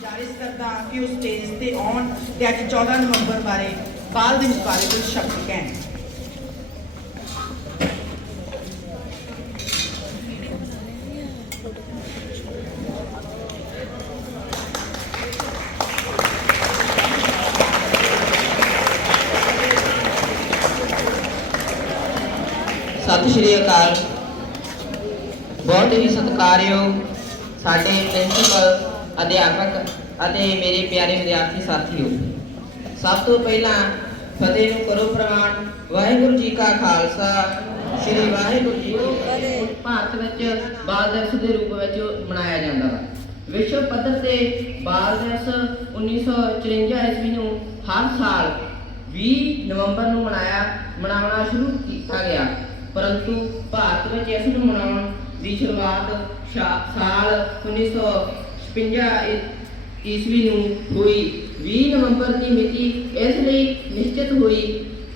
ਗੁਜ਼ਾਰਿਸ਼ ਕਰਦਾ ਕਿ ਉਹ ਸਟੇਜ ਤੇ ਆਉਣ ਤੇ ਅੱਜ 14 ਨਵੰਬਰ ਬਾਰੇ ਬਾਲ ਦਿਵਸ ਬਾਰੇ ਕੁਝ ਸ਼ਬਦ ਕਹਿਣ ਸਤਿ ਸ਼੍ਰੀ ਅਕਾਲ ਬਹੁਤ ਹੀ ਸਤਿਕਾਰਯੋਗ ਸਾਡੇ ਪ੍ਰਿੰਸੀਪਲ ਅਧਿਆਪਕ ਅਤੇ ਮੇਰੇ ਪਿਆਰੇ ਵਿਦਿਆਰਥੀ ਸਾਥੀਓ, ਸਭ ਤੋਂ ਪਹਿਲਾਂ ਫਤਿਹ ਨੂੰ ਕਰੋ ਪ੍ਰਵਾਨ ਵਾਹਿਗੁਰੂ ਜੀ ਕਾ ਖਾਲਸਾ, ਸ੍ਰੀ ਵਾਹਿਗੁਰੂ ਜੀ ਕੀ ਫਤਿਹ। ਭਾਰਤ ਵਿੱਚ ਬਾਲ ਦਿਵਸ ਦੇ ਰੂਪ ਵਿੱਚ ਮਨਾਇਆ ਜਾਂਦਾ ਹੈ ਵਿਸ਼ਵ ਪੱਧਰ ਤੇ ਬਾਲ ਦਿਵਸ 1954 ਈਸਵੀ ਨੂੰ ਹਰ ਸਾਲ 20 ਨਵੰਬਰ ਨੂੰ ਮਨਾਇਆ, ਮਨਾਉਣਾ ਸ਼ੁਰੂ ਕੀਤਾ ਗਿਆ। ਪਰੰਤੂ ਭਾਰਤ ਵਿੱਚ ਇਸ ਨੂੰ ਮਨਾਉਣ ਦੀ ਸ਼ੁਰੂਆਤ ਸਾਲ 19 50 ਈਸਵੀ ਨੂੰ ਹੋਈ 20 ਨਵੰਬਰ ਦੀ ਮਿਤੀ, ਇਸ ਲਈ ਨਿਸ਼ਚਿਤ ਹੋਈ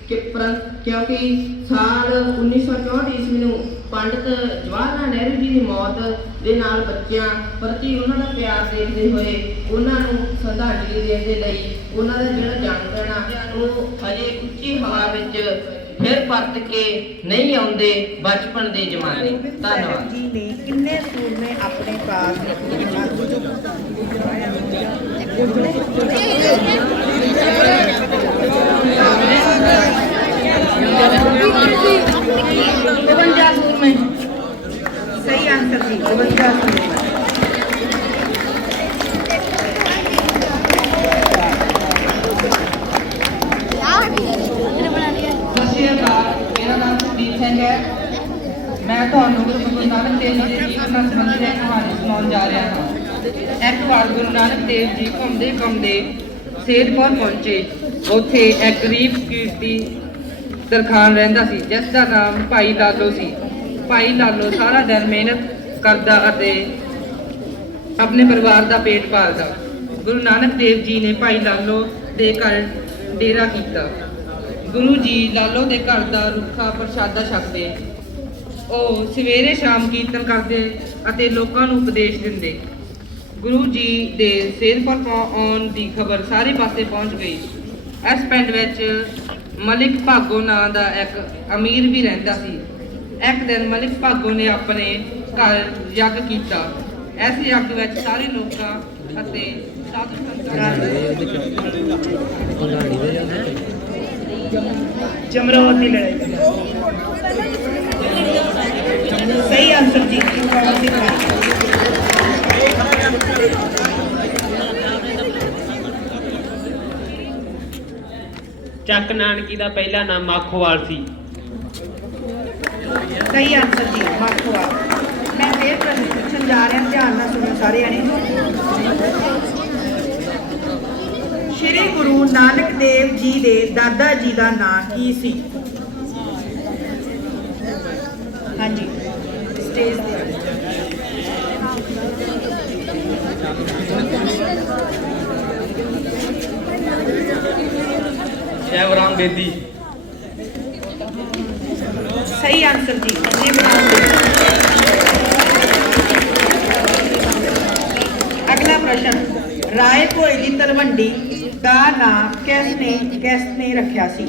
ਕਿ ਕਿਉਂਕਿ ਸਾਲ 1964 ਈਸਵੀ ਨੂੰ ਪੰਡਿਤ ਜਵਾਹਰ ਲਾਲ ਨਹਿਰੂ ਜੀ ਦੀ ਮੌਤ ਦੇ ਨਾਲ ਬੱਚਿਆਂ ਪ੍ਰਤੀ ਉਹਨਾਂ ਦਾ ਪਿਆਰ ਦੇਖਦੇ ਹੋਏ ਉਹਨਾਂ ਨੂੰ ਸ਼ਰਧਾਂਜਲੀ ਦੇਣ ਦੇ ਲਈ ਉਹਨਾਂ ਦਾ ਜਿਹੜਾ ਜਨਮ ਦਿਨ ਆ ਉਹ ਹਜੇ ਉੱਚੀ ਹਵਾ ਵਿੱਚ ਫਿਰ ਪਰਤ ਕੇ ਨਹੀਂ ਆਉਂਦੇ ਬਚਪਨ ਦੇ ਜ਼ਮਾਨੇ। ਧੰਨਵਾਦ। ਜੀ ਨੇ ਕਿੰਨੇ ਸਕੂਲ ਨੇ ਆਪਣੇ ਪਾਸ बवंजा सूर में ਸਹੀ ਆਨਸਰ ਸੀ 52 ਸਕੂਲ ਸਤਿ ਸ਼੍ਰੀ ਅਕਾਲ ਮੇਰਾ ਨਾਮ ਸੁਦੀਪ ਸਿੰਘ ਹੈ ਮੈਂ ਤੁਹਾਨੂੰ ਗੁਰੂ ਨਾਨਕ ਦੇਵ ਜੀ ਦੇ ਜੀਵਨ ਨਾਲ ਸੰਬੰਧਿਤ ਇੱਕ ਕਹਾਣੀ ਸੁਣਾਉਣ ਜਾ ਰਿਹਾ ਹਾਂ ਇੱਕ ਵਾਰ ਗੁਰੂ ਨਾਨਕ ਦੇਵ ਜੀ ਘੁੰਮਦੇ ਘੁੰਮਦੇ ਸੇਧਪੁਰ ਪਹੁੰਚੇ ਉੱਥੇ ਇੱਕ ਗਰੀਬ ਕੀਰਤੀ ਤਰਖਾਨ ਰਹਿੰਦਾ ਸੀ, ਜਿਸ ਦਾ ਨਾਮ ਭਾਈ ਲਾਲੋ ਸੀ। ਭਾਈ ਲਾਲੋ ਸਾਰਾ ਦਿਨ ਮਿਹਨਤ ਕਰਦਾ ਅਤੇ ਆਪਣੇ ਪਰਿਵਾਰ ਦਾ ਪੇਟ ਪਾਲਦਾ ਗੁਰੂ ਨਾਨਕ ਦੇਵ ਜੀ ਨੇ ਭਾਈ ਲਾਲੋ ਦੇ ਘਰ ਡੇਰਾ ਕੀਤਾ। ਗੁਰੂ ਜੀ ਲਾਲੋ ਦੇ ਘਰ ਦਾ ਰੁੱਖਾ ਪ੍ਰਸ਼ਾਦਾ ਛਕਦੇ। ਉਹ ਸਵੇਰੇ ਸ਼ਾਮ ਕੀਰਤਨ ਕਰਦੇ ਅਤੇ ਲੋਕਾਂ ਨੂੰ ਉਪਦੇਸ਼ ਦਿੰਦੇ। ਗੁਰੂ ਜੀ ਦੇ ਸਿਰ ਪਰ ਆਉਣ ਦੀ ਖਬਰ ਸਾਰੇ ਪਾਸੇ ਪਹੁੰਚ ਗਈ। ਇਸ ਪਿੰਡ ਵਿੱਚ ਮਲਿਕ ਭਾਗੋ ਨਾਂ ਦਾ ਇੱਕ ਅਮੀਰ ਵੀ ਰਹਿੰਦਾ ਸੀ। ਇੱਕ ਦਿਨ ਮਲਿਕ ਭਾਗੋ ਨੇ ਆਪਣੇ ਘਰ ਯੱਗ ਕੀਤਾ। ਇਸ ਯੱਗ ਵਿੱਚ ਸਾਰੇ ਲੋਕਾਂ ਅਤੇ ਸਾਧੂ ਸੰਤਾਂ ਜਮਰੋਦ ਦੀ ਲੜਾਈ ਸਹੀ ਆਨਸਰ ਜੀ ਜਮਰੋਦ ਦੀ ਲੜਾਈ ਚੱਕ ਨਾਨਕੀ ਦਾ ਪਹਿਲਾ ਨਾਮ ਮਾਖੋਵਾਲ ਸੀ। ਸਹੀ ਆਨਸਰ ਜੀ ਮਾਖਵਾ ਮੈਂ ਫੇਰ ਪ੍ਰਸ਼ਨ ਪੁੱਛਣ ਜਾ ਰਿਹਾ, ਧਿਆਨ ਨਾਲ ਸੁਣੋ ਸਾਰੇ ਜਣੇ ਸ਼੍ਰੀ ਗੁਰੂ ਨਾਨਕ ਦੇਵ ਜੀ ਦੇ ਦਾਦਾ ਜੀ ਦਾ ਨਾਂ ਕੀ ਸੀ? ਹਾਂਜੀ ਸਟੇਜ ਤੇ। ਸ਼ੈਵਰਾਮ ਬੇਦੀ। ਸਹੀ ਆਨਸਰ ਜੀ ਜੀ ਬਣਾਓ ਅਗਲਾ ਪ੍ਰਸ਼ਨ, ਰਾਏ ਭੋਏ ਦੀ ਤਲਵੰਡੀ ਦਾ ਨਾਮ ਕਿਸ ਨੇ ਕਿਸ ਨੇ ਰੱਖਿਆ ਸੀ?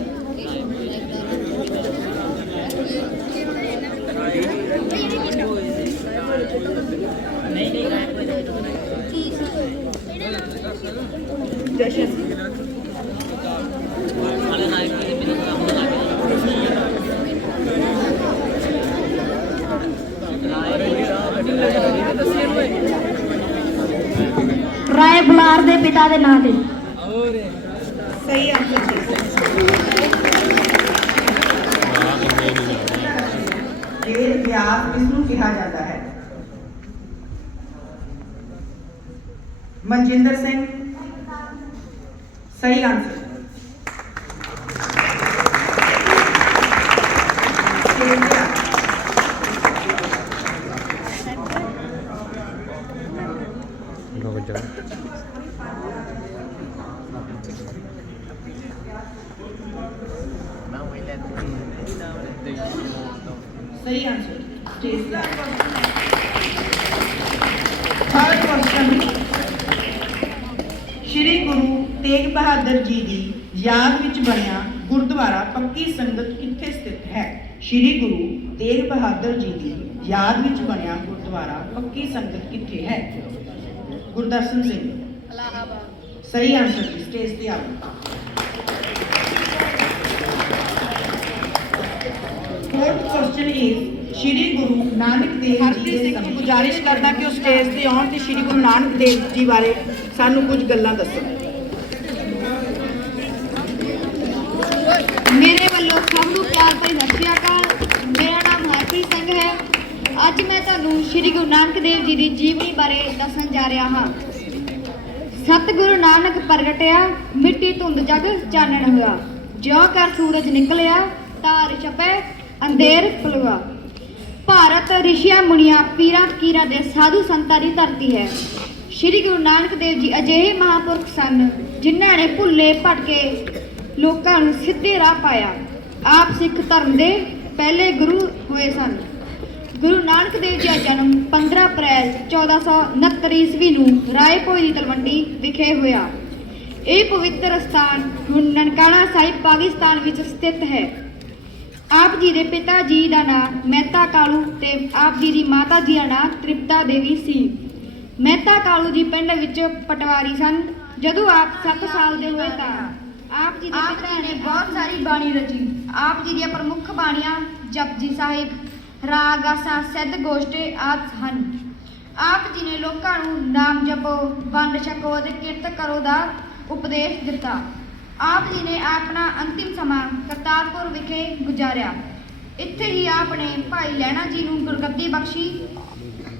बना दे। कहा जाता है। मनजिंदर सिंह। सही आंसर ਸ੍ਰੀ ਗੁਰੂ ਤੇਗ ਬਹਾਦਰ ਜੀ ਦੀ ਯਾਦ ਵਿੱਚ ਬਣਿਆ ਗੁਰਦੁਆਰਾ ਪੱਕੀ ਸੰਗਤ ਕਿੱਥੇ ਹੈ? ਗੁਰਦਰਸ਼ਨ ਸਿੰਘ। ਇਲਾਹਾਬਾਦ ਸਹੀ ਆਨਸਰ ਜੀ ਸਟੇਜ ਤੇ ਆਓ। Fourth question is Shri Guru Nanak Dev ji ਦੇ ਗੁਜ਼ਾਰਿਸ਼ ਕਰਦਾ ਕਿ ਉਹ ਸਟੇਜ ਤੇ ਆਉਣ ਤੇ ਸ਼੍ਰੀ ਗੁਰੂ ਨਾਨਕ ਦੇਵ ਜੀ ਬਾਰੇ ਸਾਨੂੰ ਕੁਝ ਗੱਲਾਂ ਦੱਸਣ ਅੱਜ ਮੈਂ ਤੁਹਾਨੂੰ ਸ੍ਰੀ ਗੁਰੂ ਨਾਨਕ ਦੇਵ ਜੀ ਦੀ ਜੀਵਨੀ ਬਾਰੇ ਦੱਸਣ ਜਾ ਰਿਹਾ ਹਾਂ। ਸਤਿਗੁਰੂ ਨਾਨਕ ਪ੍ਰਗਟਿਆ, ਮਿੱਟੀ ਧੁੰਦ ਜਗ ਚਾਨਣ ਹੋਇਆ। ਜਿਉ ਕਰ ਸੂਰਜ ਨਿਕਲਿਆ, ਤਾਰ ਛਪੈ, ਅੰਧੇਰ ਖੁੱਲ੍ਹਾ ਭਾਰਤ ਰਿਸ਼ੀਆਂ ਮੁਨੀਆਂ ਪੀਰਾਂ ਫਕੀਰਾਂ ਦੇ ਸਾਧੂ ਸੰਤਾਂ ਦੀ ਧਰਤੀ ਹੈ। ਸ਼੍ਰੀ ਗੁਰੂ ਨਾਨਕ ਦੇਵ ਜੀ ਅਜਿਹੇ ਮਹਾਂਪੁਰਖ ਸਨ, ਜਿਨ੍ਹਾਂ ਨੇ ਭੁੱਲੇ ਭਟਕੇ ਲੋਕਾਂ ਨੂੰ ਸਿੱਧੇ ਰਾਹ ਪਾਇਆ। ਆਪ ਸਿੱਖ ਧਰਮ ਦੇ ਪਹਿਲੇ ਗੁਰੂ ਹੋਏ ਸਨ। ਗੁਰੂ ਨਾਨਕ ਦੇਵ ਜੀ ਦਾ ਜਨਮ 15 ਅਪ੍ਰੈਲ 1469 ਈਸਵੀ ਨੂੰ ਰਾਏਪੁਰ ਦੀ ਤਲਵੰਡੀ ਵਿਖੇ ਹੋਇਆ। ਇਹ ਪਵਿੱਤਰ ਸਥਾਨ ਹੁਣ ਨਨਕਾਣਾ ਸਾਹਿਬ ਪਾਕਿਸਤਾਨ ਵਿੱਚ ਸਥਿਤ ਹੈ। ਆਪ ਜੀ ਦੇ ਪਿਤਾ ਜੀ ਦਾ ਨਾਮ ਮਹਿਤਾ ਕਾਲੂ ਤੇ ਆਪ ਜੀ ਦੀ ਮਾਤਾ ਜੀ ਦਾ ਨਾਮ ਤ੍ਰਿਪਤਾ ਦੇਵੀ ਸੀ। ਮਹਿਤਾ ਕਾਲੂ ਜੀ ਪਿੰਡ ਵਿੱਚ ਪਟਵਾਰੀ ਸਨ। ਜਦੋਂ ਆਪ 7 ਸਾਲ ਦੇ ਹੋਏ ਤਾਂ ਆਪ ਜੀ ਦੇ ਪਿਤਾ ਨੇ ਬਹੁਤ ਸਾਰੀ ਬਾਣੀ ਰਚੀ। ਆਪ ਜੀ ਦੀਆਂ ਪ੍ਰਮੁੱਖ ਬਾਣੀਆਂ ਜਪਜੀ ਸਾਹਿਬ ਰਾਗ ਆਸਾ ਸਿੱਧ ਗੋਸ਼ਟੇ ਆਦਿ ਹਨ। ਆਪ ਜੀ ਨੇ ਲੋਕਾਂ ਨੂੰ ਨਾਮ ਜਪੋ, ਵੰਡ ਛਕੋ ਅਤੇ ਕਿਰਤ ਕਰੋ ਦਾ ਉਪਦੇਸ਼ ਦਿੱਤਾ। ਆਪ ਜੀ ਨੇ ਆਪਣਾ ਅੰਤਿਮ ਸਮਾਂ ਕਰਤਾਰਪੁਰ ਵਿਖੇ ਗੁਜ਼ਾਰਿਆ। ਇੱਥੇ ਹੀ ਆਪ ਨੇ ਭਾਈ ਲਹਿਣਾ ਜੀ ਨੂੰ ਗੁਰਗੱਦੀ ਬਖਸ਼ੀ।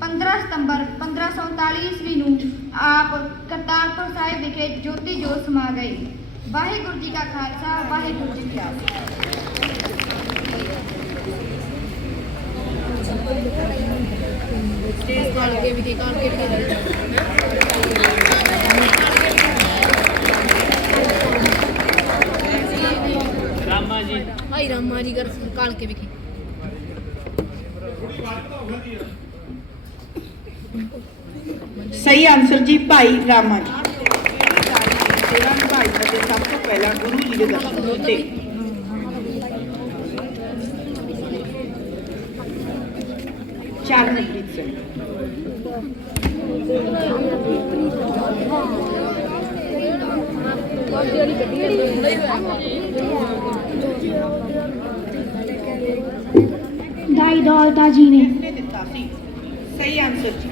15 ਸਤੰਬਰ 1539 ਈਸਵੀ ਨੂੰ ਆਪ ਕਰਤਾਰਪੁਰ ਸਾਹਿਬ ਵਿਖੇ ਜੋਤੀ ਜੋਤ ਸਮਾ ਗਏ ਵਾਹਿਗੁਰੂ ਜੀ ਕਾ ਖਾਲਸਾ, ਵਾਹਿਗੁਰੂ ਜੀ ਕੀ ਫਤਿਹ। ਰਾਮਾ ਜੀ ਭਾਈ ਰਾਮਾ ਜੀ ਘਰ ਕਾਲ ਕੇ ਵਿਖੇ ਸਹੀ ਆਨਸਰ ਜੀ ਭਾਈ ਰਾਮਾ ਜੀ ਸੇਵਾ ਨਿਭਾਈ ਅਤੇ ਸਭ ਤੋਂ ਪਹਿਲਾਂ ਗੁਰੂ ਜੀ ਦੇ ਦਰਸ਼ਨ ਦਿੱਤੇ ਚਰਨਪ੍ਰੀਤ ਸਿੰਘ ਦਾਈ ਦੌਲਤਾ ਜੀ ਨੇ। ਦਿੱਤਾ ਸੀ। ਸਹੀ ਆਨਸਰ ਜੀ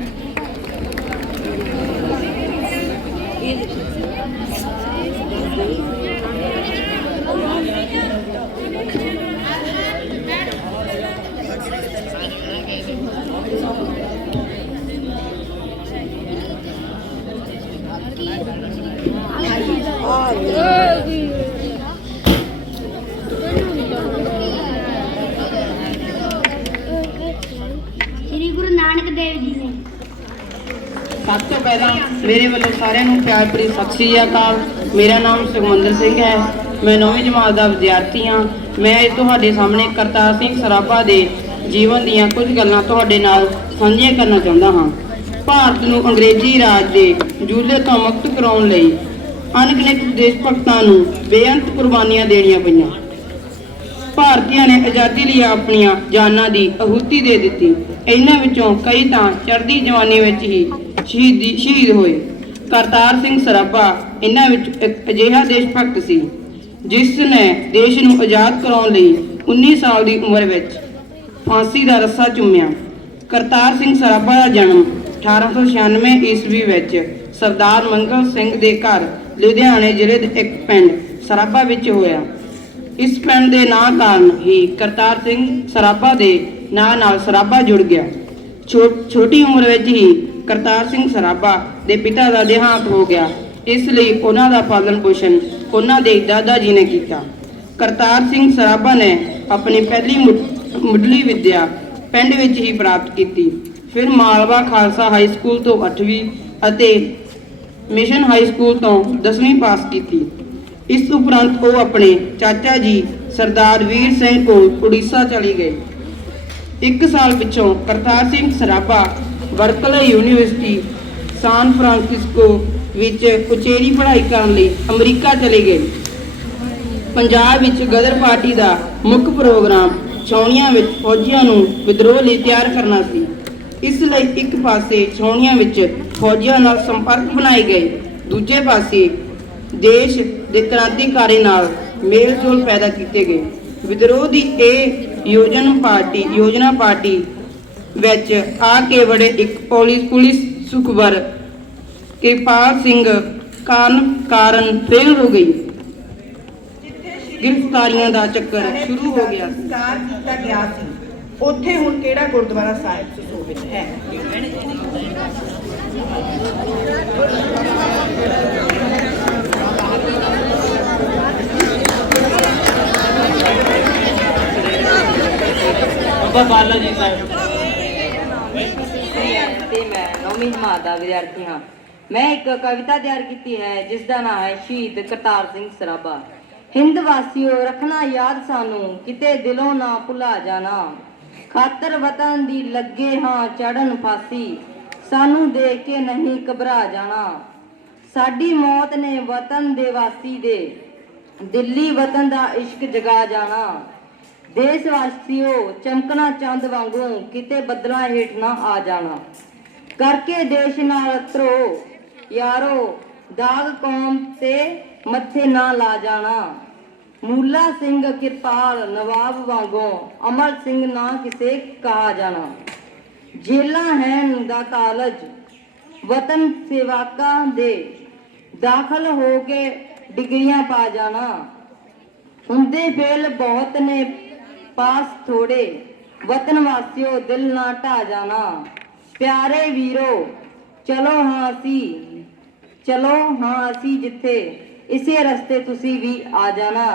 ਸ੍ਰੀ ਗੁਰੂ ਨਾਨਕ ਦੇਵ ਜੀ ਨੇ। ਸਭ ਤੋਂ ਪਹਿਲਾਂ ਮੇਰੇ ਵੱਲੋਂ ਸਾਰਿਆਂ ਨੂੰ ਪਿਆਰ ਭਰੀ ਸਤਿ ਸ੍ਰੀ ਅਕਾਲ। ਮੇਰਾ ਨਾਮ ਸੁਖਮੰਦਰ ਸਿੰਘ ਹੈ। ਮੈਂ ਨੌਵੀਂ ਜਮਾਤ ਦਾ ਵਿਦਿਆਰਥੀ ਹਾਂ। ਮੈਂ ਅੱਜ ਤੁਹਾਡੇ ਸਾਹਮਣੇ ਕਰਤਾਰ ਸਿੰਘ ਸਰਾਭਾ ਦੇ ਜੀਵਨ ਦੀਆਂ ਕੁਝ ਗੱਲਾਂ ਤੁਹਾਡੇ ਨਾਲ ਸਾਂਝੀਆਂ ਕਰਨਾ ਚਾਹੁੰਦਾ ਹਾਂ। ਭਾਰਤ ਨੂੰ ਅੰਗਰੇਜ਼ੀ ਰਾਜ ਦੇ ਜੂਲੇ ਤੋਂ ਮੁਕਤ ਕਰਾਉਣ ਲਈ ਅਣਗਿਣਤ ਦੇਸ਼ ਭਗਤਾਂ ਨੂੰ ਬੇਅੰਤ ਕੁਰਬਾਨੀਆਂ ਦੇਣੀਆਂ ਪਈਆਂ। ਭਾਰਤੀਆਂ ਨੇ ਆਜ਼ਾਦੀ ਲਈ ਆਪਣੀਆਂ ਜਾਨਾਂ ਦੀ ਆਹੂਤੀ ਦੇ ਦਿੱਤੀ। ਇਹਨਾਂ ਵਿੱਚੋਂ ਕਈ ਤਾਂ ਚੜ੍ਹਦੀ ਜਵਾਨੀ ਵਿੱਚ ਹੀ ਸ਼ਹੀਦੀ ਸ਼ਹੀਦ ਹੋਏ। ਕਰਤਾਰ ਸਿੰਘ ਸਰਾਭਾ ਇਹਨਾਂ ਵਿੱਚ ਇੱਕ ਅਜਿਹਾ ਦੇਸ਼ ਭਗਤ ਸੀ, ਜਿਸ ਨੇ ਦੇਸ਼ ਨੂੰ ਆਜ਼ਾਦ ਕਰਾਉਣ ਲਈ 19 ਸਾਲ ਦੀ ਉਮਰ ਵਿੱਚ ਫਾਂਸੀ ਦਾ ਰੱਸਾ ਚੁੰਮਿਆ। ਕਰਤਾਰ ਸਿੰਘ ਸਰਾਭਾ ਦਾ ਜਨਮ 1896 ਈਸਵੀ ਵਿੱਚ ਸਰਦਾਰ ਮੰਗਲ ਸਿੰਘ ਦੇ ਘਰ ਲੁਧਿਆਣੇ ਜ਼ਿਲ੍ਹੇ ਦੇ ਇੱਕ ਪਿੰਡ ਸਰਾਭਾ ਵਿੱਚ ਹੋਇਆ। ਇਸ ਪਿੰਡ ਦੇ ਨਾਂ ਕਾਰਨ ਹੀ ਕਰਤਾਰ ਸਿੰਘ ਸਰਾਭਾ ਦੇ ਨਾਂ ਨਾਲ ਸਰਾਭਾ ਜੁੜ ਗਿਆ। ਛੋ- ਛੋਟੀ ਉਮਰ ਵਿੱਚ ਹੀ ਕਰਤਾਰ ਸਿੰਘ ਸਰਾਭਾ ਦੇ ਪਿਤਾ ਦਾ ਦੇਹਾਂਤ ਹੋ ਗਿਆ। ਇਸ ਲਈ ਉਹਨਾਂ ਦਾ ਪਾਲਣ ਪੋਸ਼ਣ ਉਹਨਾਂ ਦੇ ਦਾਦਾ ਜੀ ਨੇ ਕੀਤਾ। ਕਰਤਾਰ ਸਿੰਘ ਸਰਾਭਾ ਨੇ ਆਪਣੀ ਪਹਿਲੀ ਮੁੱਢ- ਮੁੱਢਲੀ ਵਿੱਦਿਆ ਪਿੰਡ ਵਿੱਚ ਹੀ ਪ੍ਰਾਪਤ ਕੀਤੀ। ਫਿਰ ਮਾਲਵਾ ਖਾਲਸਾ ਹਾਈ ਸਕੂਲ ਤੋਂ 8ਵੀਂ ਅਤੇ ਮਿਸ਼ਨ ਹਾਈ ਸਕੂਲ ਤੋਂ 10ਵੀਂ ਪਾਸ ਕੀਤੀ। ਇਸ ਉਪਰੰਤ ਉਹ ਆਪਣੇ ਚਾਚਾ ਜੀ ਸਰਦਾਰ ਵੀਰ ਸਿੰਘ ਕੋਲ ਉੜੀਸਾ ਚਲੇ ਗਏ ਇੱਕ ਸਾਲ ਪਿੱਛੋਂ Kartar Singh Sarabha, Berkeley university, San Francisco ਵਿੱਚ ਉਚੇਰੀ ਪੜ੍ਹਾਈ ਕਰਨ ਲਈ ਅਮਰੀਕਾ ਚਲੇ ਗਏ। ਪੰਜਾਬ ਵਿੱਚ ਗਦਰ ਪਾਰਟੀ ਦਾ ਮੁੱਖ ਪ੍ਰੋਗਰਾਮ ਛਾਉਣੀਆਂ ਵਿੱਚ ਫੌਜੀਆਂ ਨੂੰ ਵਿਦਰੋਹ ਲਈ ਤਿਆਰ ਕਰਨਾ ਸੀ। ਇਸ ਲਈ ਇੱਕ ਪਾਸੇ ਛਾਉਣੀਆਂ ਵਿੱਚ ਫੌਜੀਆਂ ਨਾਲ ਸੰਪਰਕ ਬਣਾਏ ਗਏ, ਦੂਜੇ ਪਾਸੇ ਦੇਸ਼ ਦੇ ਕ੍ਰਾਂਤੀਕਾਰੀ ਨਾਲ ਮੇਲ-ਜੋਲ ਪੈਦਾ ਕੀਤੇ ਗਏ। ਵਿਦਰੋਹ ਦੀ ਇਹ ਯੋਜਨਾ ਪਾਰਟੀ ਯੋਜਨਾ ਪਾਰਟੀ ਵਿੱਚ ਆ ਕੇ ਵੜੇ ਇੱਕ ਪੁਲਿਸ ਪੁਲਿਸ ਸੁਖਬਰ ਕਿਰਪਾਲ ਸਿੰਘ ਕਾਰਨ ਕਾਰਨ ਫੇਲ ਹੋ ਗਈ। ਗ੍ਰਿਫਤਾਰੀਆਂ ਦਾ ਚੱਕਰ ਸ਼ੁਰੂ ਹੋ ਗਿਆ। ਸੀ ਸੰਸਕਾਰ ਕੀਤਾ ਗਿਆ ਸੀ। ਉੱਥੇ ਹੁਣ ਕਿਹੜਾ ਗੁਰਦੁਆਰਾ ਸਾਹਿਬ ਸੁਸ਼ੋਭਿਤ ਹੈ? ਬਾਬਾ ਬਾਲਾ ਜੀ ਸਾਹਿਬ ਤੇ ਮੈਂ ਨੌਵੀਂ ਜਮਾਤ ਦਾ ਵਿਦਿਆਰਥੀ ਹਾਂ। ਮੈਂ ਇੱਕ ਕਵਿਤਾ ਤਿਆਰ ਕੀਤੀ ਹੈ ਜਿਸ ਦਾ ਨਾਮ ਹੈ ਸ਼ਹੀਦ ਕਰਤਾਰ ਸਿੰਘ ਸਰਾਭਾ। ਹਿੰਦ ਵਾਸੀਓ, ਰੱਖਣਾ ਯਾਦ ਸਾਨੂੰ, ਕਿਤੇ ਦਿਲੋਂ ਨਾ ਭੁਲਾ ਜਾਣਾ। ਖਾਤਰ ਵਤਨ ਦੀ ਲੱਗੇ ਹਾਂ ਚੜਨ ਫਾਸੀ, ਸਾਨੂੰ ਦੇਖ ਕੇ ਨਹੀਂ ਘਬਰਾ ਜਾਣਾ। ਸਾਡੀ ਮੌਤ ਨੇ ਵਤਨ ਦੇ ਵਾਸੀ ਦੇ, ਦਿੱਲੀ ਵਤਨ ਦਾ ਇਸ਼ਕ ਜਗਾ ਜਾਣਾ। ਦੇਸ਼ ਵਾਸੀਓ, ਚਮਕਣਾ ਚੰਦ ਵਾਂਗੂ ਕਿਤੇ ਬੱਦਲਾਂ ਹੇਠ ਨਾ ਆ ਜਾਣਾ। ਕਰਕੇ ਦੇਸ਼ ਨਾਲ ਧਰੋ ਯਾਰੋ, ਦਾਗ ਕੌਮ ਤੇ ਮੱਥੇ ਨਾ ਲਾ ਜਾਣਾ। ਮੂਲਾ ਸਿੰਘ ਕਿਰਪਾਲ ਨਵਾਬ ਵਾਂਗੂ ਅਮਰ ਸਿੰਘ ਨਾ ਕਿਸੇ ਕਹਾ ਜਾਣਾ। ਜੇਲਾਂ ਹੈਨ ਦਾ ਕਾਲਜ, ਵਤਨ ਸੇਵਾਕਾਂ ਦੇ ਦਾਖਲ ਹੋ ਕੇ ਡਿਗਰੀਆਂ ਪਾ ਜਾਣਾ। ਹੁੰਦੇ ਫੇਲ ਬਹੁਤ ਨੇ ਪਾਸ ਥੋੜੇ, ਵਤਨ ਵਾਸਿਓ, ਦਿਲ ਨਾ ਢਾ ਜਾਣਾ। ਪਿਆਰੇ ਵੀਰੋ, ਚਲੋ ਹਾਂ ਅਸੀਂ, ਚਲੋ ਹਾਂ ਅਸੀਂ ਜਿੱਥੇ, ਇਸੇ ਰਸਤੇ ਤੁਸੀਂ ਵੀ ਆ ਜਾਣਾ।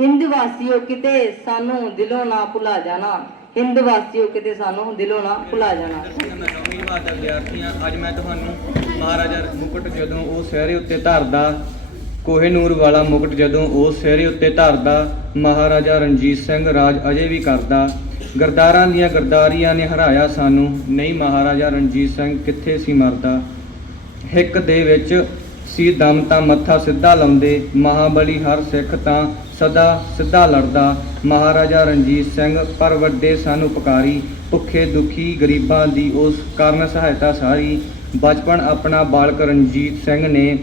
ਹਿੰਦ ਵਾਸੀਓ, ਕਿਤੇ ਸਾਨੂੰ ਦਿਲੋਂ ਨਾ ਭੁਲਾ ਜਾਣਾ। ਹਿੰਦ ਵਾਸੀਓ, ਕਿਤੇ ਸਾਨੂੰ ਦਿਲੋਂ ਨਾ ਭੁਲਾ ਜਾਣਾ। ਮੈਂ ਨੌਵੀਂ ਜਮਾਤ ਦਾ ਅੱਜ ਮੈਂ ਤੁਹਾਨੂੰ ਮਹਾਰਾਜਾ ਮੁਕਟ ਜਦੋਂ ਉਹ ਸਿਹਰੇ ਉੱਤੇ ਧਰਦਾ ਕੋਹੇਨੂਰ ਵਾਲਾ ਮੁਕਟ ਜਦੋਂ ਉਹ ਸਿਹਰੇ ਉੱਤੇ ਧਰਦਾ, ਮਹਾਰਾਜਾ ਰਣਜੀਤ ਸਿੰਘ ਰਾਜ ਅਜੇ ਵੀ ਕਰਦਾ। ਗਰਦਾਰਾਂ ਦੀਆਂ ਗਰਦਾਰੀਆਂ ਨੇ ਹਰਾਇਆ ਸਾਨੂੰ। ਨਹੀਂ ਮਹਾਰਾਜਾ ਰਣਜੀਤ ਸਿੰਘ, ਕਿੱਥੇ ਸੀ ਮਰਦਾ? ਹਿੱਕ ਦੇ ਵਿੱਚ ਸੀ ਦਮ ਤਾਂ ਮੱਥਾ ਸਿੱਧਾ ਲਾਉਂਦੇ। ਮਹਾਬਲੀ ਹਰ ਸਿੱਖ ਤਾਂ ਸਦਾ ਸਿੱਧਾ ਲੜਦਾ। ਮਹਾਰਾਜਾ ਰਣਜੀਤ ਸਿੰਘ, ਪਰ ਵੱਡੇ ਸਾਨੂੰ ਪੁਕਾਰੀ ਭੁੱਖੇ ਦੁਖੀ ਗਰੀਬਾਂ ਦੀ ਉਸ ਕਾਰਨ ਸਹਾਇਤਾ ਸਾਰੀ। ਬਚਪਨ ਆਪਣਾ ਬਾਲਕ ਰਣਜੀਤ ਸਿੰਘ ਨੇ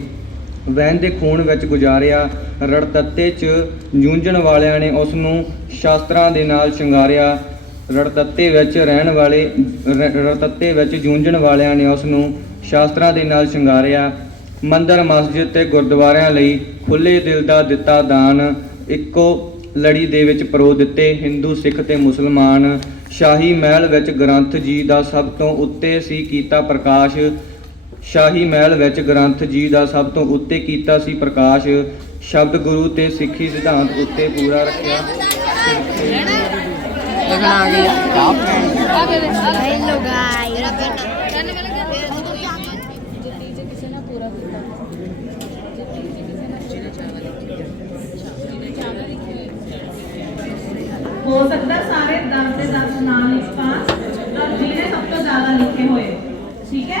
ਵਹਿਣ ਦੇ ਖੂਨ ਵਿੱਚ ਗੁਜ਼ਾਰਿਆ ਰੜਤੱਤੇ 'ਚ ਜੂੰਝਣ ਵਾਲਿਆਂ ਨੇ ਉਸ ਨੂੰ ਸ਼ਾਸਤਰਾਂ ਦੇ ਨਾਲ ਸ਼ਿੰਗਾਰਿਆ। ਰੜਤੱਤੇ ਵਿੱਚ ਰਹਿਣ ਵਾਲੇ ਰੜਤੱਤੇ ਵਿੱਚ ਜੂੰਝਣ ਵਾਲਿਆਂ ਨੇ ਉਸ ਨੂੰ ਸ਼ਾਸਤਰਾਂ ਦੇ ਨਾਲ ਸ਼ਿੰਗਾਰਿਆ। ਮੰਦਰ, ਮਸਜਿਦ ਤੇ ਗੁਰਦੁਆਰਿਆਂ ਲਈ ਖੁੱਲੇ ਦਿਲ ਦਾ ਦਿੱਤਾ ਦਾਨ, ਇੱਕੋ ਲੜੀ ਦੇ ਵਿੱਚ ਪਰੋ ਦਿੱਤੇ ਹਿੰਦੂ, ਸਿੱਖ ਤੇ ਮੁਸਲਮਾਨ। ਸ਼ਾਹੀ ਮਹਿਲ ਵਿੱਚ ਗ੍ਰੰਥ ਜੀ ਦਾ ਸਭ ਤੋਂ ਉੱਤੇ ਸੀ ਕੀਤਾ ਪ੍ਰਕਾਸ਼। ਸ਼ਾਹੀ ਮਹਿਲ ਵਿੱਚ ਗ੍ਰੰਥ ਜੀ ਦਾ ਸਭ ਤੋਂ ਉੱਤੇ ਕੀਤਾ ਸੀ ਪ੍ਰਕਾਸ਼। ਸ਼ਬਦ ਗੁਰੂ ਤੇ ਸਿੱਖੀ ਸਿਧਾਂਤ ਉੱਤੇ ਪੂਰਾ ਰੱਖਿਆ। ਹੋ ਸਕਦਾ ਸਾਰੇ 10 ਦੇ 10 ਨਾਂ ਲਿਖ ਪਾਸ, ਪਰ ਜਿਹਨੇ ਸਭ ਤੋਂ ਜ਼ਿਆਦਾ ਲਿਖੇ ਹੋਏ। ਠੀਕ ਹੈ?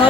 ਹੋ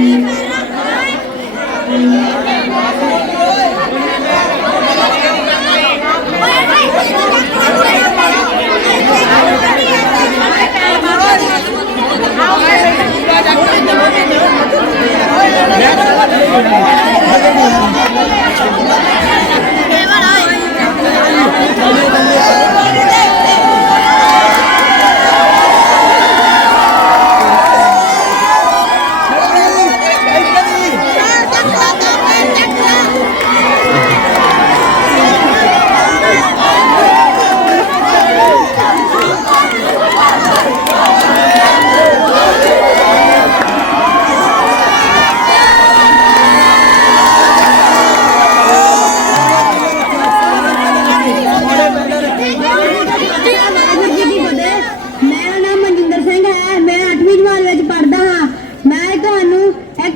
Thank you.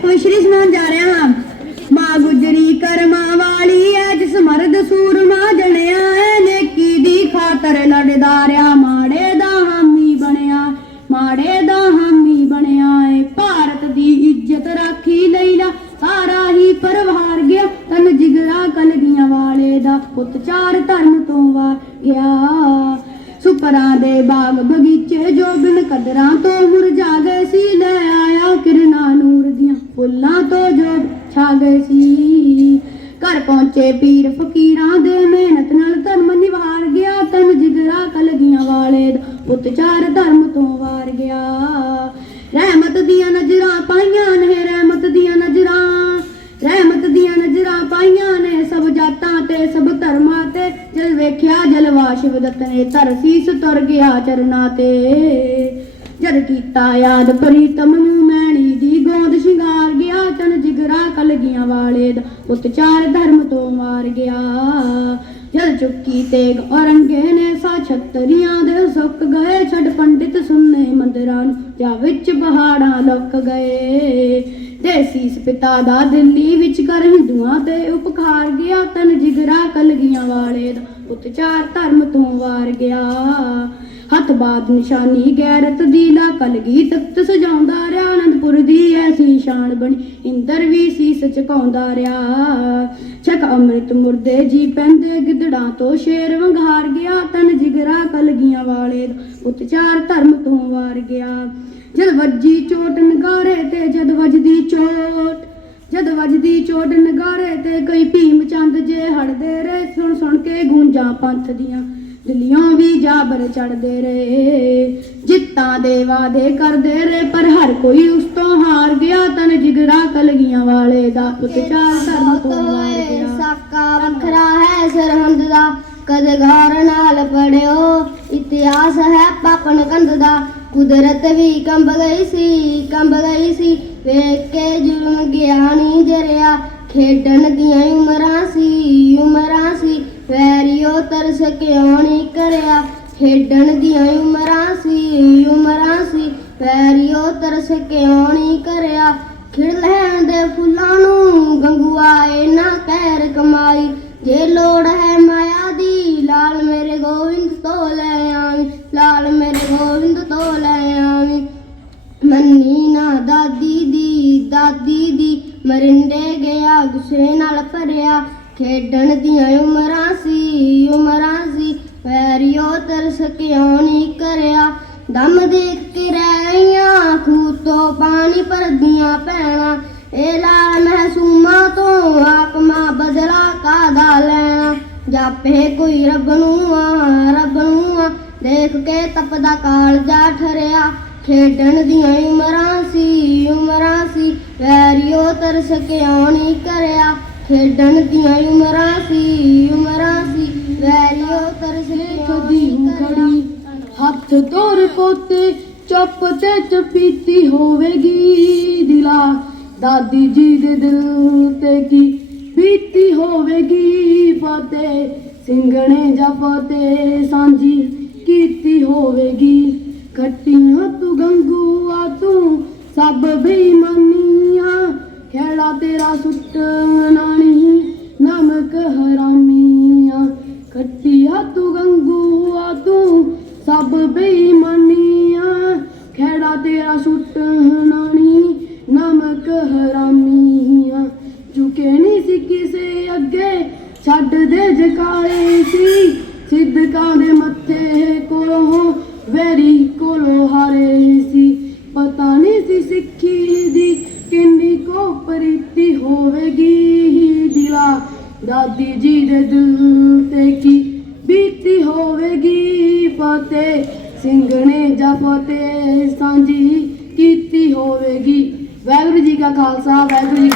ਸ਼੍ਰੀ ਸੁਣਾਉਣ ਜਾ ਰਿਹਾ ਹਾਂ। ਮਾਂ ਗੁਜਰੀ ਕਰਮਾਂ ਵਾਲੀ ਐ, ਜਿਸ ਮਰਦ ਸੂਰਮਾ ਜਣਿਆ ਐ, ਨੇਕੀ ਦੀ ਖਾਤਰ ਲੜਦਾ ਰਿਆ, ਮਾੜੇ ਦਾ ਹਾਮੀ ਬਣਿਆ, ਮਾੜੇ ਦਾ ਹਾਮੀ ਬਣਿਆ ਏ। ਭਾਰਤ ਦੀ ਇੱਜ਼ਤ ਰਾਖੀ ਲਈ ਨਾ ਸਾਰਾ ਹੀ ਪਰਵਾਰ ਗਿਆ, ਤਨ ਜਿਗਰਾ ਕਲਗੀਆਂ ਵਾਲੇ ਦਾ ਪੁੱਤ ਚਾਰ ਧਰਮ ਤੋਂ ਵਾ ਗਿਆ ਸੁਪਰਾਂ ਦੇ ਬਾਗ ਬਗੀਚੇ ਜੋ ਬਿਨ ਕਦਰਾਂ ਤੋਂ ਫੁੱਲਾਂ ਤੋਂ ਜੋ ਛਾ ਗਏ ਸੀ। ਘਰ ਪਹੁੰਚੇ ਪੀਰ ਫਕੀਰਾਂ ਦੇ ਮਿਹਨਤ ਨਾਲ ਧਰਮ ਨਿਵਾਰ ਗਿਆ। ਤਨ ਜਿਗਰਾ ਕਲਗੀਆਂ ਵਾਲੇ ਪੁੱਤ ਚਾਰ ਧਰਮ ਤੋਂ ਵਾਰ ਗਿਆ। ਰਹਿਮਤ ਦੀਆਂ ਨਜ਼ਰਾਂ ਪਾਈਆਂ ਨੇ, ਰਹਿਮਤ ਦੀਆਂ ਨਜ਼ਰਾਂ। ਰਹਿਮਤ ਦੀਆਂ ਨਜ਼ਰਾਂ ਪਾਈਆਂ ਨੇ, ਸਭ ਜਾਤਾਂ ਤੇ, ਸਭ ਧਰਮਾਂ ਤੇ। ਜਦ ਵੇਖਿਆ ਜਲਵਾ ਸ਼ਿਵਦਤ ਨੇ ਧਰਸੀਸ ਤੁਰ ਗਿਆ ਚਰਨਾਂ ਤੇ। ਜਦ ਕੀਤਾ ਯਾਦ ਪ੍ਰੀਤਮ ਨੂੰ, ਮੈਣੀ ਦੀ ਗੋਦ ਸ਼ਿੰਗਾਰ ਤਨ ਜਿਗਰਾ ਕਲਗੀਆਂ ਵਾਲੇ ਦਾ ਪੁੱਤ ਚਾਰ ਧਰਮ ਤੋਂ ਮਾਰ ਗਿਆ। ਜਦ ਚੁੱਕੀ ਤੇਗ ਔਰੰਗੇ ਨੇ ਸਾ ਛਤਰੀਆਂ ਦੇ ਸੁੱਕ ਗਏ। ਛੱਡ ਪੰਡਿਤ ਸੁਣਨੇ ਮੰਦਰਾਂ ਨੂੰ, ਜਾ ਵਿੱਚ ਪਹਾੜਾਂ ਲੁੱਕ ਗਏ। ਤੇ ਸੀਸ ਪਿਤਾ ਦਾ ਦਿੱਲੀ ਵਿੱਚ ਕਰ ਹਿੰਦੂਆਂ ਤੇ ਉਪਕਾਰ ਗਿਆ। ਤਨ ਜਿਗਰਾ ਕਲਗੀਆਂ ਵਾਲੇ ਦਾ ਪੁੱਤ ਚਾਰ ਧਰਮ ਤੋਂ ਵਾਰ ਗਿਆ। ਹੱਥ ਬਾਦ ਨਿਸ਼ਾਨੀ ਗੈਰਤ ਦੀ ਲਾ ਕਲਗੀ ਤਖਤ ਸਜਾਉਂਦਾ ਰਿਹਾ ਆਨੰਦਪੁਰ ਦੀ ਐਸੀ ਸ਼ਾਨ ਬਣੀ, ਇੰਦਰ ਵੀ ਸੀਸ ਝੁਕਾਉਂਦਾ ਰਿਹਾ। ਛਕ ਅੰਮ੍ਰਿਤ ਮੁਰਦੇ ਜੀ ਪੈਂਦੇ ਗਿੱਦੜਾਂ ਤੋਂ, ਸ਼ੇਰ ਵੰਗਾਰ ਗਿਆ, ਤਨ ਜਿਗਰਾ ਕਲਗੀਆਂ ਵਾਲੇ ਦਾ ਧਰਮ ਤੋਂ ਵਾਰ ਗਿਆ। ਜਦ ਵੱਜੀ ਚੋਟ ਨਗਾਰੇ ਤੇ, ਜਦ ਵੱਜਦੀ ਚੋਟ, ਜਦ ਵੱਜਦੀ ਚੋਟ ਨਗਾਰੇ ਤੇ, ਕਈ ਭੀਮ ਚੰਦ ਜੇ ਹੜਦੇ ਰਹੇ ਸੁਣ ਸੁਣ ਕੇ ਗੂੰਜਾਂ ਪੰਥ ਦੀਆਂ। ਦਿੱਲੀਆਂ ਵੀ ਜਾਬਰ ਚੜਦੇ ਰਹੇ ਜਿੱਤਾਂ ਦੇ ਵਾਦੇ ਕਰਦੇ ਰਹੇ ਪਰ ਹਰ ਕੋਈ ਉਸ ਤੋਂ ਹਾਰ ਗਿਆ। ਤਨ ਜਿਗਰਾ ਕਲਗੀਆਂ ਵਾਲੇ ਦਾ ਪੁੱਤ ਚਾਰ ਧਰਮ ਤੋਂ ਗਿਆ। ਸਾਕਾ ਵੱਖਰਾ ਹੈ ਸਰਹੰਦ ਦਾ ਕਦੇ ਗੌਰ ਨਾਲ ਪੜਿਓ ਇਤਿਹਾਸ ਹੈ ਪਾਪਨ ਕੰਧ ਦਾ ਕੁਦਰਤ ਵੀ ਕੰਬ ਗਈ ਸੀ ਕੰਬ ਗਈ ਸੀ। ਵੇਖ ਕੇ ਜੁਰਮ ਗਿਆਨੀ ਜਰਿਆ ਖੇਡਣ ਦੀਆਂ ਉਮਰਾਂ ਸੀ ਉਮਰਾਂ ਸੀ। ਵੈਰੀਓ ਤਰਸ ਕਿਉਂ ਨਹੀਂ ਕਰਿਆ? ਖੇਡਣ ਦੀਆਂ ਉਮਰਾਂ ਸੀ ਉਮਰਾਂ ਸੀ। ਵੈਰੀਓ ਤਰਸ ਕਿਉਂ ਨਹੀਂ ਕਰਿਆ? ਖਿੜ ਲੈਣ ਦੇ ਫੁੱਲਾਂ ਨੂੰ ਗੰਗੂਆਏ ਨਾ ਕਹਿਰ ਕਮਾਈ। ਜੇ ਲੋੜ ਹੈ ਮਾਇਆ ਦੀ, ਲਾਲ ਮੇਰੇ ਗੋਬਿੰਦ ਤੋਂ ਲੈ ਆਵੀਂ। ਲਾਲ ਮੇਰੇ ਗੋਬਿੰਦ ਤੋਂ ਲੈ ਆਵੀਂ। ਮੰਨੀ ਨਾ ਦਾਦੀ ਦੀ ਦਾਦੀ ਦੀ। ਮਰਿੰਡੇ ਗਿਆ, ਗੁੱਸੇ ਨਾਲ ਭਰਿਆ। ਖੇਡਣ ਦੀਆਂ ਉਮਰਾਂ ਵੈਰੀਓ ਤਰਸ ਕਿਉਂ ਨਹੀਂ ਕਰਿਆ? ਦਮ ਦੇਖ ਕੇ ਰਹਿ ਗਈਆਂ ਪਾਣੀ ਭਰਦੀਆਂ ਪੈਣਾ। ਇਹ ਲਾਲ ਮਹਿਸੂਮਾ ਤੋਂ ਆਕਮਾ ਬਦਲਾ ਕਾਦਾ ਲੈਣਾ? ਜਾਪੇ ਕੋਈ ਰੱਬ ਨੂੰ ਆ, ਰੱਬ ਨੂੰ ਆ। ਦੇਖ ਕੇ ਤਪਦਾ ਕਾਲ ਜਾ ਠਰਿਆ। ਖੇਡਣ ਦੀਆਂ ਉਮਰਾਂ ਸੀ ਉਮਰਾਂ ਸੀ। ਵੈਰੀਓ, ਤਰਸ ਕਿਉਂ ਨਹੀਂ ਕਰਿਆ? ਖੇਡਣ ਦੀਆਂ ਉਮਰਾਂ ਸੀ ਉਮਰਾਂ ਸੀ। ਵੈਰੀਓ ਤਰਸ ਕਦੀ ਨਹੀਂ ਹੱਥ ਤੋਰ ਪੋਤੇ, ਚੁੱਪ ਤੇ ਚਪੀਤੀ ਹੋਵੇਗੀ ਦਿਲਾ। ਦਾਦੀ ਜੀ ਦੇ ਦਿਲ ਤੇ ਕੀ ਬੀਤੀ ਹੋਵੇਗੀ ਫਤਿਹ? ਸਿੰਘਣੇ ਜਾਂ ਸਾਂਝੀ ਕੀਤੀ ਹੋਵੇਗੀ? ਖੱਟੀਆਂ ਤੂੰ ਗੰਗੂਆ, ਤੂੰ ਸਭ ਬੇਈਮਾਨੀਆਂ। ਖੇੜਾ ਤੇਰਾ ਸੁੱਟਣਾ ਨਹੀਂ ਨਮਕ ਹਰਾਮੀ। ਖੱਟੀਆਂ ਤੂੰ ਗੰਗੂਆ ਤੂੰ ਸਭ ਬੇਈਮਾਨੀਆਂ ਖੇੜਾ ਤੇਰਾ ਸੁੱਟਣਾ ਨਹੀਂ ਨਮਕ ਹਰਾਮੀਆਂ ਝੁਕੇ ਨਹੀਂ ਸੀ ਕਿਸੇ ਅੱਗੇ, ਛੱਡ ਦੇ ਜਕਾਰੇ ਸੀ। ਸਿੱਧਕਾਂ ਦੇ ਮੱਥੇ ਕੋਲੋਂ, ਵੈਰੀ ਕੋਲੋਂ ਹਾਰੇ ਦਾਦੀ ਜੀ ਦੇ ਦਿਲ ਤੇ ਕੀ ਬੀਤੀ ਹੋਵੇਗੀ? ਫਤਿਹ ਸਿੰਘਣੇ ਜਾਂ ਫਤਿਹ ਸਾਂਝੀ ਕੀਤੀ ਹੋਵੇਗੀ? ਵਾਹਿਗੁਰੂ ਜੀ ਕਾ ਖਾਲਸਾ, ਵਾਹਿਗੁਰੂ ਜੀ